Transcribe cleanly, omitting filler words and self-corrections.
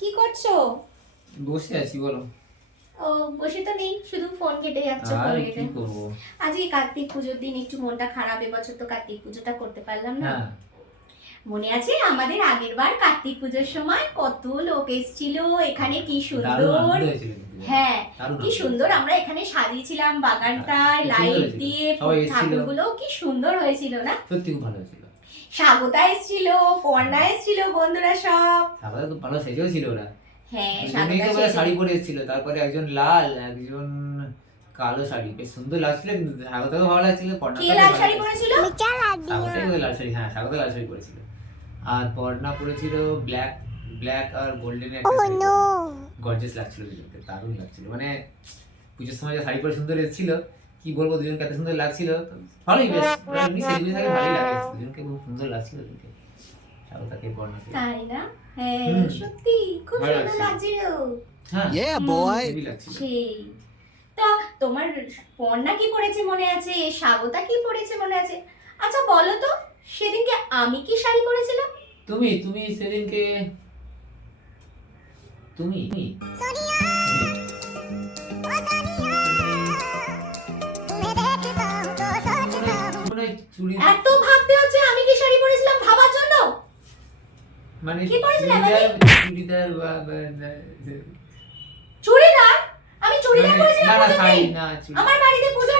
কি করছো? বসে আছি, বলো। ও, বসে তো নেই, শুধু ফোন কেটে যাচ্ছে, ফোন আর কেটে। কি করবো? আজকে কার্তিক পুজোর দিন একটু মনটা খারাপ, এবছর তো কার্তিক পুজোটা করতে পারলাম না। হ্যাঁ, মনে আছে আমাদের আগের বার কার্তিক পুজোর সময় কত লোক এসেছিল এখানে, কি দারুণ সুন্দর। আনন্দ হয়েছিল কিন্তু। হ্যাঁ, দারুণ কি আনন্দ। সুন্দর আমরা এখানে সাজিয়েছিলাম বাগানটায়, খুব সুন্দর লাইট হয়েছিল। দিয়ে সবাই এসেছিল। ঠাকুরগুলো কি সুন্দর হয়েছিল না? সত্যি খুব ভালো হয়েছিল। স্বাগতা এসেছিল, পর্ণা এসেছিল, বন্ধুরা সব। সবাই খুব ভালো সেজেও ছিল ওরা। হ্যাঁ, দুজনেই স্বাগতা তো বোধহয় শাড়ি সেজে। পরে এসেছিল, তারপরে একজন লাল, একজন কালো শাড়ি, বেশ সুন্দর লাগছিল। কিন্তু স্বাগতাকে ভালো লাগছিল, কে পর্ণাকে লাল ভালো শাড়ি লাগছিল। পরেছিল? স্বাগতাই বোধহয় লাল শাড়ি, হ্যাঁ স্বাগতা লাল শাড়ি পরেছিল। আর পর্ণা পরেছিল ব্ল্যাক, ব্ল্যাক আর গোল্ডেনের একটা শাড়ি। গর্জিয়াস লাগছিল দুজনকে, দারুণ লাগছিল। মানে পুজোর সময় যে শাড়ি পরে সুন্দর এসেছিল, কি বলবো, দুজনকে এত সুন্দর লাগছিল। ভালোই, বেশ ওরা এমনি সেজে থাকে, ভালোই লাগে। দুজনকে খুব সুন্দর লাগছিল দুজনকে, স্বাগতাকে পর্ণাকে। তাই না? হ্যাঁ, হুম। সত্যি খুব ভালো সুন্দর লাগছিল। লাগছিল। হ্যাঁ, Yeah, boy. হেভি লাগছিল। সেই তা, তোমার পর্ণা কি পরেছে মনে আছে, স্বাগতা কি পরেছে মনে আছে? আচ্ছা বলো তো, সেদিনকে আমি কি শাড়ি পরেছিলাম? তুমি তুমি সেদিনকে তুমি মনে হয় চুড়ি, এত ভাবতে হচ্ছে আমি কি শাড়ি পরেছিলাম ভাবার জন্য। মানে কি পরেছিলাম চুড়িদার চুড়িদার? আমি চুড়িদার মানে পরেছিলাম না না কোনোদিন? শাড়ি না, চুড়ি। আমার বাড়িতে পুজো